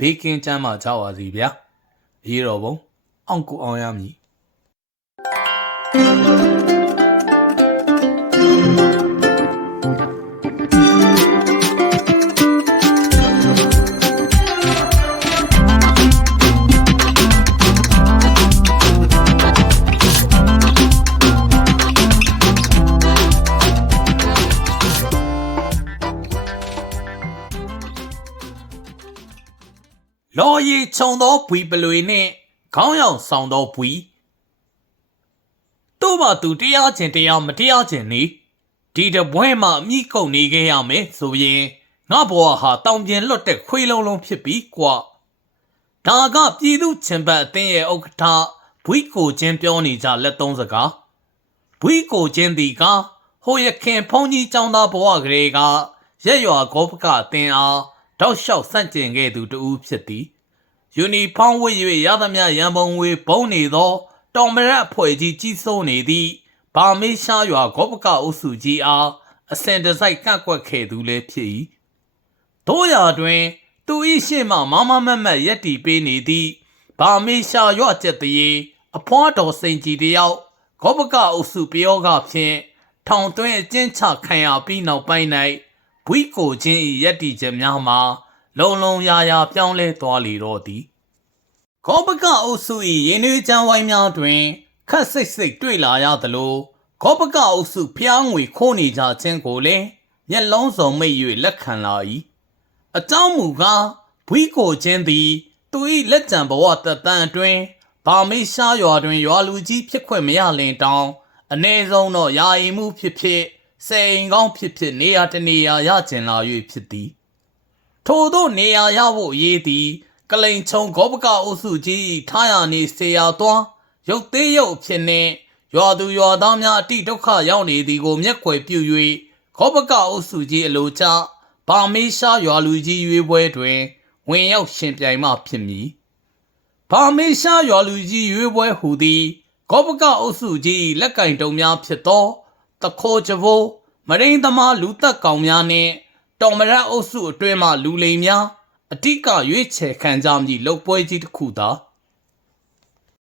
ဘေးကင်းကြမ်းမှကြပါစီဗျာအေးတော်ဘုံအောင်ကိုအောင်ရမည် ခြုံသောဘွီပလွေနှင့်ခေါင်းရောင်ဆောင်သောဘွီတို့ပါသူတရားချင်းတရားမတရားချင်းနေဒီတပွဲမှာအမိကုန်နေခဲ့ရမယ်ဆိုရင်ငါဘဝဟာတောင်ပြင်လွတ်တဲ့ခွေးလုံးလုံးဖြစ်ပြီကွာဒါကပြည်သူချင်းဘတ်အတင်းရဲ့ဥက္ကဋ္ဌဘွီကိုချင်းပြောနေကြလက်သုံးစကားဘွီကိုချင်းဒီကဟိုရခင်ဖုန်ကြီးចောင်းသားဘဝကလေးကရက်ရွာဂောပကအတင်းအားတောက်လျှောက်ဆန့်ကျင်ခဲ့သူတူဖြစ်သည် ယူနီဖောင်းဝတ်၍ရသမျှရန်ပုံငွေဘုံနေသောတော်မရက်အဖွဲ့ကြီးကြီးစိုးနေသည့်ဗာမေးရှားရွာဂောပကအုပ်စုကြီးအားအစင်တစိုက်ကန့်ကွက်ခဲ့သူလည်းဖြစ်၏တို့ရာတွင် သူ၏ရှေ့မှမမမတ်မတ်ရက်တီပေးနေသည့်ဗာမေးရှားရွာကျက်တရေအဖွားတော်စိန်ကြီးတယောက်ဂောပကအုပ်စုပြောကဖြင့်ထောင်သွင်းအကျဉ်းချခံရပြီးနောက်ပိုင်း၌ဘွိကိုချင်း၏ရက်တီချက်များမှာ လုံလုံရာရာပြောင်းလဲသွားလေတော့သည်ကောပကအုပ်စု၏ရင်းနှီးချမ်းဝိုင်းများတွင်ခက်စိတ်စိတ်တွေ့လာရသလိုကောပကအုပ်စုဖျားငွေခိုးနေကြခြင်းကိုလည်းမျက်လုံးစုံမိတ်၍လက်ခံလာ၏အကြောင်းမူကားဘွီကိုချင်းသည်သူ၏လက်ကြံဘဝတတန်အတွင်းဗာမေးရှားရွာတွင်ရွာလူကြီးဖြစ်ခွင့်မရလင်တောင်အ ਨੇ ဆုံးတော့ယာယီမှုဖြစ်ဖြစ်စိန်ကောင်းဖြစ်ဖြစ်နေရာတနေရာရကျင်လာ၍ဖြစ်သည် ထို့သောနေရာရဖို့အရေးသည်ကလိန်ချုံဂောပကအုပ်စုကြီး၏ထားရနေစေရသွားရုပ်သေးရုပ်အဖြစ်နှင့်ရွာသူရွာသားများအတိဒုက္ခရောက်နေသည်ကိုမျက်ကွယ်ပြု၍ဂောပကအုပ်စုကြီးအလိုချဗာမေးရှားရွာလူကြီးရွေးပွဲတွင် ဝင်ရောက်ရှင်ပြိုင်မှဖြစ်မည်ဗာမေးရှားရွာလူကြီးရွေးပွဲဟူသည်ဂောပကအုပ်စုကြီး၏လက်ကင်တုံများဖြစ်သော တခိုးချဘိုးမရိန်သမားလူသက်ကောင်များနှင့် တော်မရက်အုပ်စုအတွင်းမှလူလိမ်များအတိကရွေးချယ်ခံကြမည်လုပ်ပွဲကြီးတစ်ခုသာ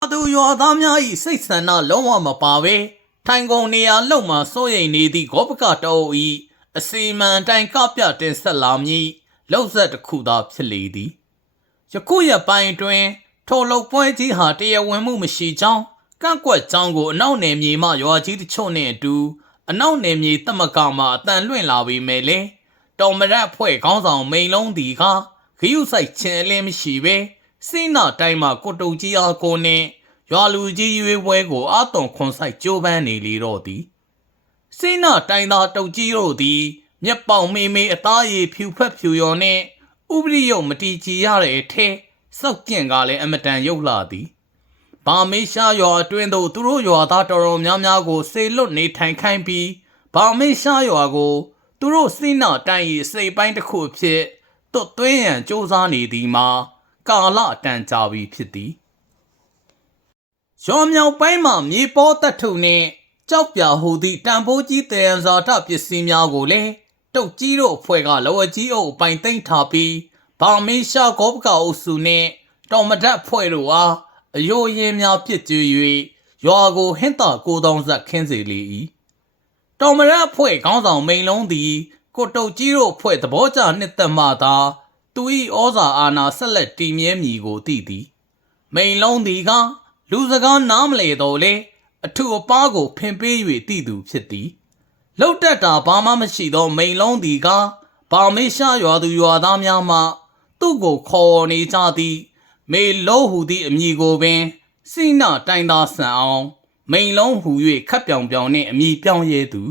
အသူရွာသားများ၏စိတ်ဆန္ဒလုံးဝမပါဘဲထိုင်ကုန်နေရာလုံမှစိုးရိမ်နေသည့်ဂောပကတော၏အစီမံတိုင်ကပြတင်ဆက်လာမည်လောက်ဆက်တစ်ခုသာဖြစ်လေသည်ယခုရပိုင်းတွင်ထိုလုပ်ပွဲကြီးဟာတရားဝင်မှုမရှိကြောင်းကန့်ကွက်ကြောင်းကိုအနောက်နယ်မြေမှရွာကြီးတချို့နှင့်အတူအနောက်နယ်မြေတမကမှအတန်လွင့်လာပေမဲ့လည်း တော်မရက်ဖွဲ့ခေါင်းဆောင်မိန်လုံးဒီကခရုဆိုင်ချင်အလင်းမရှိပဲစိနာတိုင်းမှာကိုတုံကြီးအားကိုနဲ့ရွာလူကြီးရွေးပွဲကိုအာသွန်ခွန်ဆိုင်ကြိုးပမ်းနေလေတော့သည်စိနာတိုင်းသားတုံကြီးတို့သည်မျက်ပေါင်မေးမေးအသားရည်ဖြူဖက်ဖြူရော်နဲ့ဥပရိယုံမတီကြည်ရတဲ့အထဲစောက်ကျင့်ကလည်းအမတန်ရုပ်လာသည်ဘာမေးရှားရွာအတွင်းသို့သူတို့ရွာသားတော်တော်များများကိုစေလွတ်နေထိုင်ခိုင်းပြီးဘာမေးရှားရွာကို သူတို့စိနာတိုင်း၏စိတ်ပိုင်းတစ်ခုအဖြစ်တွတ်သွင်းရန်စ조사နေသည်မှာကာလအတန်ကြာပြီဖြစ်သည်ရောင်မြောက်ပိုင်းမှမြေပေါ်တတ်ထုနှင့်ကြောက်ပြဟူသည့်တံပိုးကြီးတရံဇာတပစ္စည်းများကိုလည်းတုတ်ကြီးတို့အဖွဲ့ကလော်ဝကြီးအုပ်အပိုင်သိမ်းထားပြီးဘာမင်းရှာဂောပကအုပ်စုနှင့်တော်မဒတ်ဖွဲ့တို့အားအယိုးရင်များပြစ်ကျွေ၍ရွာကိုဟင်းတာကိုတောင်ဆက်ခင်းစေလေ၏ တော်မရအဖွဲ့ခေါင်းဆောင်မိန်လုံးသည် ကိုတုတ်ကြီးတို့အဖွဲ့သဘောကျနှစ်သက်မှသာသူ၏ဩဇာအာဏာဆက်လက်တည်မြဲမည်ကိုသိသည် မိန်လုံးသည်ကလူစကားနားမလဲတော့လေအထုအပားကိုဖင်ပေး၍တည်သူဖြစ်သည်လှုပ်တက်တာဘာမှမရှိသောမိန်လုံးသည်ကဘာမေးရှားရွာသူရွာသားများမှ သူ့ကိုခေါ်နေကြသည် မေလုံးဟူသည့်အမည်ကိုပင်စိနတိုင်းသားဆန်အောင် မိန်လုံးဟူ၍ခတ်ပြောင်ပြောင်နှင့်အမည်ပြောင်းရဲသူ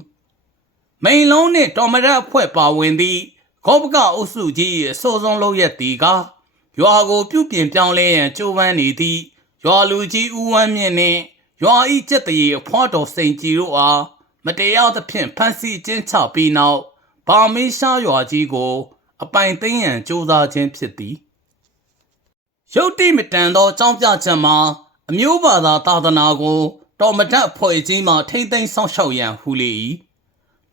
မိန်လုံးနှင့်တော်မရက်အဖွဲ့ပါဝင်သည့်ဂောပကအုပ်စုကြီး၏အဆိုးဆုံးလုပ်ရက်သည်ကရွာကိုပြုပြင်ပြောင်းလဲရန်ကြိုးပမ်းနေသည့်ရွာလူကြီးဦးဝမ်းမြင့်နှင့်ရွာဤကျက်တရီအဖွားတော်စိန်ကြီးတို့အားမတရားသဖြင့်ဖမ်းဆီးကျင်းချပြီးနောက်ဗာမင်းရှားရွာကြီးကို အပိုင်သိမ်းရန်ကြိုးစားခြင်းဖြစ်သည်ရုတ်တိမတန်သောကြောင်းပြချက်မှာအမျိုးဘာသာသာသနာကို တော်မဒတ်ဖွဲ့ကြီးမှထိမ့်သိမ်းဆောင်ရှောက်ရန်ဟူလေ၏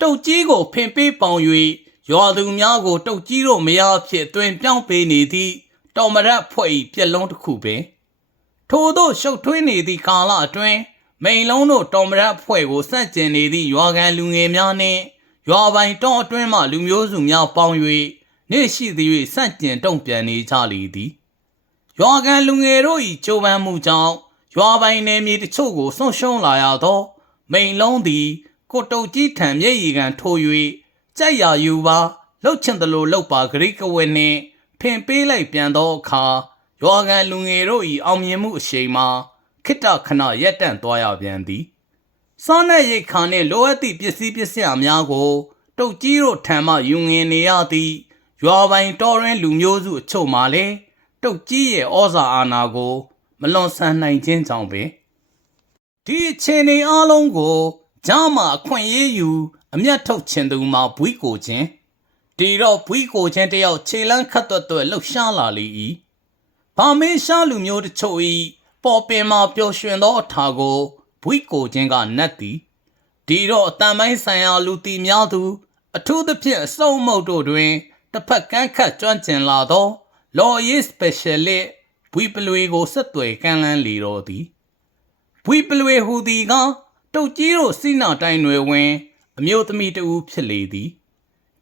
တုတ်ကြီးကိုဖင်ပေးပေါင်၍ရွာသူများကိုတုတ်ကြီးတို့မရဖြစ်တွင်ပြောင်းပေးနေသည့်တော်မဒတ်ဖွဲ့၏ပြက်လုံးတစ်ခုပင်ထို့သောရှုပ်ထွေးနေသည့်ကာလအတွင်းမိန်လုံးတို့တော်မရအဖွဲ့ကိုစန့်ကျင်နေသည့်ရွာကန်လူငယ်များနှင့်ရွာပိုင်တောအတွင်းမှလူမျိုးစုများပေါင်း၍နေ့ရှိသည်၍စန့်ကျင်တုံ့ပြန်နေကြလေသည်ရွာကန်လူငယ်တို့၏ကြိုးပမ်းမှုကြောင့် ရွာပိုင်နယ်မြေတချို့ကိုဆုံးရှုံးလာရသော မိန်လုံးသည်ကိုတုတ်ကြီးထံမျက်ရည်ကန်ထိုး၍ကြက်ရယူပါလှုပ်ချင်သလိုလှုပ်ပါဂရိကဝဲနှင့်ဖင်ပေးလိုက်ပြန်သောအခါရွာကန်လူငယ်တို့၏အောင်မြင်မှုအရှိန်မှာခိတ္တခဏရက်တန့်သွားရပြန်သည်စားနပ်ရိတ်ခါနှင့်လိုအပ်သည့်ပစ္စည်းပစ္စယများကို တုတ်ကြီးတို့ထံမှယူငင်နေရသည့်ရွာပိုင်တော်ရင်းလူမျိုးစုအချို့မှလည်းတုတ်ကြီးရဲ့ဩဇာအာဏာကို မလွန်ဆန်နိုင်ခြင်းကြောင့်ပင်ဒီအခြေအနေအလုံးကိုကြားမှအခွင့်အရေးယူအမျက်ထုတ်ခြင်းသူမှာဘွီးကိုခြင်းဒီတော့ဘွီးကိုခြင်းတယောက်ခြေလန်းခတ်သွက်သွက်လှုပ်ရှားလာလေ၏ဗာမေးရှားလူမျိုးတချို့၏ပေါ်ပင်မှာပျော်ရွှင်သောအထာကိုဘွီးကိုခြင်းကနတ်သည်ဒီတော့အတန်ပိုင်းဆိုင်ရာလူတီများသူ အထူးသဖြင့်အစုံမုတ်တို့တွင်တစ်ဖက်ကန်းခတ်ကျွမ်းကျင်လာသောလော်ရေး specialist ဘွီပလွေကိုဆက်သွယ်ကမ်းလှမ်းလေတော်သည်ဘွီပလွေဟူသည်ကတုတ်ကြီးတို့စိနာတိုင်းတွေဝင်အမျိုးသမီးတဦးဖြစ်လေသည်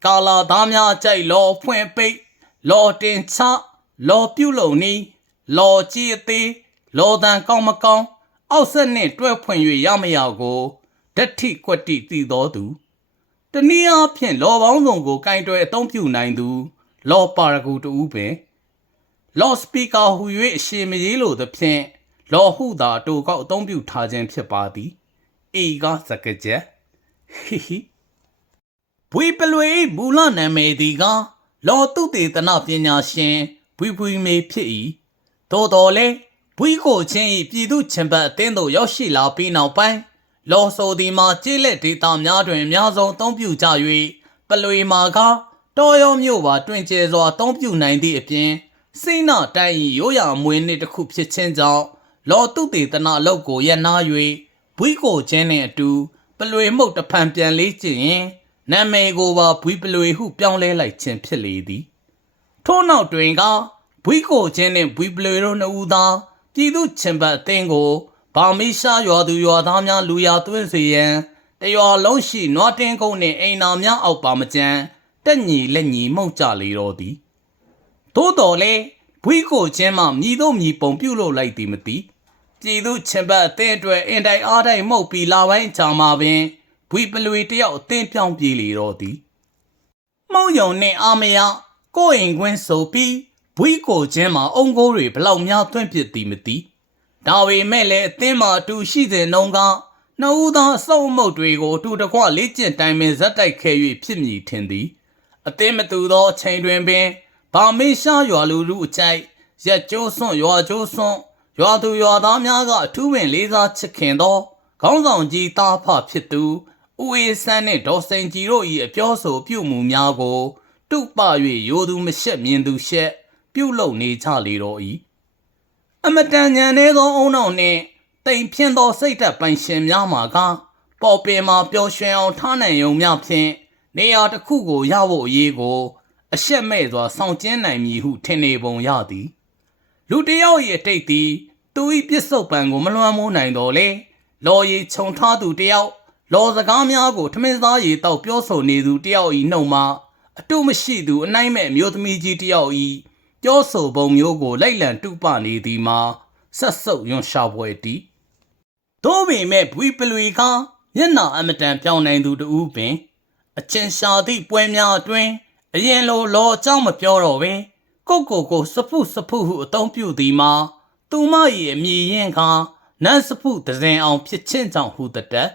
ကာလာသားများကြိုက်လော်ဖွင့်ပိတ်လော်တင်ချလော်ပြုတ်လုံနီးလော်ကြီးအသေးလော်တန်ကောင်းမကောင်းအောက်ဆက်နှင့်တွဲဖွင့်၍ရမရကိုဓာတ်ထိကွက်တိတည်တော်သူတနည်းအားဖြင့်လော်ပေါင်းစုံကိုကင်တွယ်အသုံးပြုနိုင်သူ လော်ပါရဂူတူပင် လော်စပီကာဟူ၍အရှင်မကြီးလိုသဖြင့်လော်ဟုသာတူကောက်အသုံးပြုထားခြင်းဖြစ်ပါသည်အေကစကကြက်ဟီဟီဘွေပလွေမူလနာမည်သည်ကလော်တုတေသနပညာရှင်ဘွေဘွေမေဖြစ်၏သို့တော်လည်းဘွေကိုချင်း၏ပြည်သူချင်ပတ်အသင်းသို့ရောက်ရှိလာပြီးနောက်ပိုင်းလော်ဆိုသည်မှာကျေးလက်ဒေတာများတွင်အများဆုံးအသုံးပြုကြ၍ပလွေမာကတော်ရောမြို့ပါတွင်ကျဲစွာအသုံးပြုနိုင်သည့်အပြင် စိနာတိုင်း၏ရိုးရာမွေးနေ့တစ်ခုဖြစ်ခြင်းကြောင့်လော်တုတေသနာအလုပ်ကိုရပ်နား၍ဘွေကိုချင်းနှင့်အတူပလွေမှုတ်တဖန်ပြန်လေးကျင်ရင်နာမည်ကိုပါဘွေပလွေဟုပြောင်းလဲလိုက်ခြင်းဖြစ်လေသည်ထို့နောက်တွင်ကဘွေကိုချင်းနှင့်ဘွေပလွေတို့နှစ်ဦးသာပြည်သူချင်ပတ်အသင်းကိုဗာမီရှာရွာသူရွာသားများလူရာသွင်းစေရန်တရွာလုံးရှိနွားတင်းကုန်းနှင့်အိမ်နာများအောက်ပါမကျန်တက်ညီလက်ညီမှုတ်ကြလေတော်သည် သို့တော်လည်းဘွေကိုချင်းမှမြည်တို့မြည်ပုံပြုတ်လို့လိုက်သည်မသိပြည်သူချင်ပတ်အသင်းအတွက်အင်တိုင်အားတိုင်းမှုတ်ပြီးလာပိုင်းချာမှာပင်ဘွေပလွေတယောက်အသင်းပြောင်းပြေးလေတော်သည်မှုတ်ယုံနှင့်အာမယကိုယ်အိမ်ကွင်းဆိုပြီးဘွေကိုချင်းမှာအုံကိုးတွေဘလောက်များသွင်းပစ်သည်မသိဒါပေမဲ့လည်းအသင်းမှာအတူရှိစဉ်နှုံကနှစ်ဦးသားအစုံအမုတ်တွေကိုအတူတကွလေ့ကျင့်တိုင်ပင်ဇက်တိုက်ခဲ၍ဖြစ်မည်ထင်သည်အသင်းမတူသောအချိန်တွင်ပင် ဗာမေရှားရွာလူလူအကြိုက်ရက်ကျိုးစွန့်ရွာကျိုးစွန့်ရွာသူရွာသားများကအထူးပင်လေးစားချစ်ခင်သောခေါင်းဆောင်ကြီးသားဖဖြစ်သူဦးအေးဆန်းနှင့်ဒေါ်စိန်ကြီးတို့၏အပြောဆိုပြုမှုများကိုတုပ၍ရိုသူမရှက်မြင်သူရှက်ပြုတ်လုံနေကြလေတော့၏အမတန်ညံနေသောအုံနောက်နှင့်တိမ်ဖြင်းသောစိတ်ဓာတ်ပိုင်ရှင်များမှာကပေါ်ပင်မှာပျော်ရွှင်အောင်ထားနိုင်ုံများဖြင့်နေရာတစ်ခုကိုရဖို့အရေးကို အရှက်မဲ့စွာဆောင်ကျင်းနိုင်မည်ဟုထင်နေပုံရသည်လူတစ်ယောက်၏အတိတ်သည်သူ၏ပြစ္ဆုတ်ပံကိုမလွှမ်းမိုးနိုင်တော့လေလော်ရီခြုံထားသူတစ်ယောက်လော်စကားများကိုထမင်းစားရီတောက်ပြောဆိုနေသူတစ်ယောက်၏နှုတ်မှအတုမရှိသူအနိုင်မဲ့အမျိုးသမီးကြီးတစ်ယောက်၏ပြောဆိုပုံမျိုးကိုလိုက်လံတုပနေသည်မှာဆက်ဆုပ်ယွန်ရှာပွဲတီသို့ပေမဲ့ဘွေပလွေကမျက်နှာအမတန်ပြောင်းနိုင်သူတူပင် အချင်းရှာသည့်ပွဲများအတွင် အရင်လိုလောအကြောင်းမပြောတော့ပဲကိုကိုကိုစဖုစဖုဟုအသုံးပြုသည်မှာသူမ၏အမည်ရင်ကနတ်စဖုတစင်အောင်ဖြစ်ချင်းကြောင့်ဟုတတက်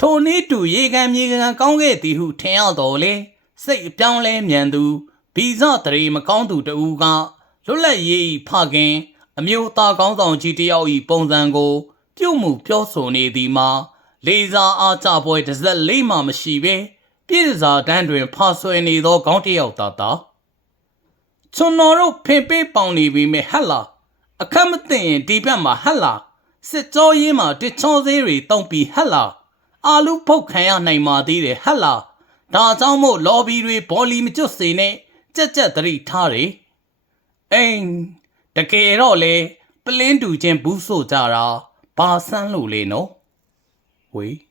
ထိုနည်းတူရေကန်မြေကန်ကောင်းခဲ့သည်ဟုထင်ရတော်လေစိတ်အပြောင်းလဲမြန်သူဗီဇတရေမကောင်းသူတဦးကလွတ်လပ်ရေး၏ဖခင် အမျိုးသားကောင်းဆောင်ကြီးတယောက်၏ပုံစံကို ပြုတ်မှုပြောဆိုနေသည်မှာလေစာအားကြပွဲတစ်စက်လေးမှမရှိဘဲ ပြည်စာတန်းတွင် ဖာဆွဲနေသောခေါင်းတစ်ယောက်သာသာကျွန်တော်တို့ဖင်ပေးပေါင်နေပြီမဲ့ဟက်လာအခက်မသိရင်ဒီဘက်မှာဟက်လာစစ်ကြောရေးမှာတစ်ချောင်းသေးတွေတုံးပြီးဟက်လာအာလူဖုတ်ခံရနိုင်ပါသေးတယ်ဟက်လာဒါကြောင့်မို့လော်ဘီတွေဘောလီမကျွတ်စေနဲ့ကြက်ကြက်သတိထားတယ်အိမ်တကယ်တော့လေပလင်းတူချင်းဘူးဆိုကြတာဘာဆန်းလို့လေနော်ဝေး